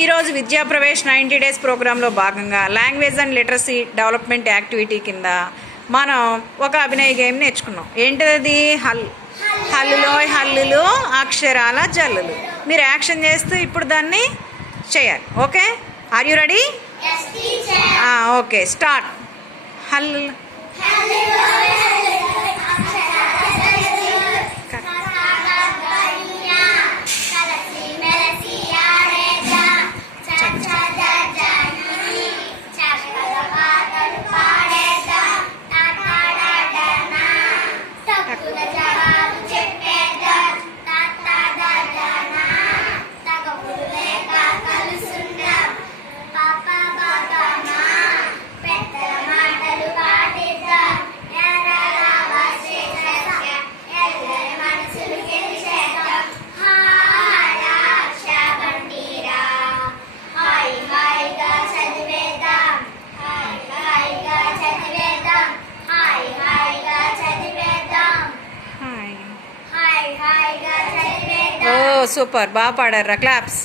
ఈరోజు విద్యాప్రవేశ్ 90 డేస్ ప్రోగ్రాంలో భాగంగా language and literacy development activity కింద మనం ఒక అభినయ గేమ్ నేర్చుకున్నాం. ఏంటిది? హల్లులో హల్లులు అక్షరాల జల్లులు. మీరు యాక్షన్ చేస్తూ ఇప్పుడు దాన్ని చేయాలి. Okay, are you ready? Okay, start. హల్లు సూపర్, బాగా పాడారా, క్లాప్స్.